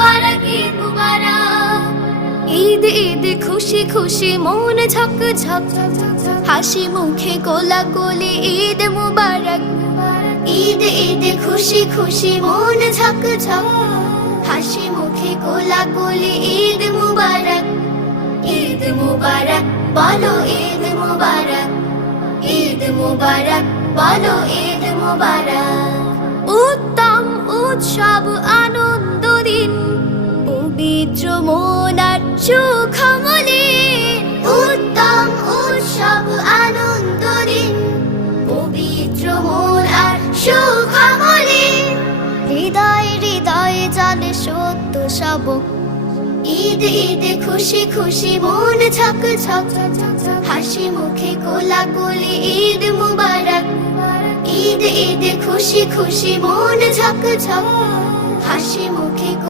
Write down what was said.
মুবারক ঈদ মুবারক। ঈদ ঈদ খুশি খুশি মন ঝক ঝক, হাসি মুখে কোলাকুলি ঈদ মুবারক। ঈদ ঈদ খুশি খুশি মন ঝক ঝক, হাসি মুখে কোলাকুলি ঈদ মুবারক। ঈদ মুবারক বলো ঈদ মুবারক, ঈদ মুবারক বলো ঈদ মুবারক। উত্তম উৎসব আনন্দ দিন, পবিত্র মন আর সুখমলিন। উত্তম উৎসব আনন্দ দিন, পবিত্র মন আর সুখমলিন। হৃদয় হৃদয়ে জানে সত্য সবক, ঈদ ঈদ খুশি খুশি মন ঝক ঝক, হাসি মুখে কোলাকুলি ঈদ মুবারক। ঈদ ঈদ খুশি খুশি মন ঝক ঝক, হাসি মুখে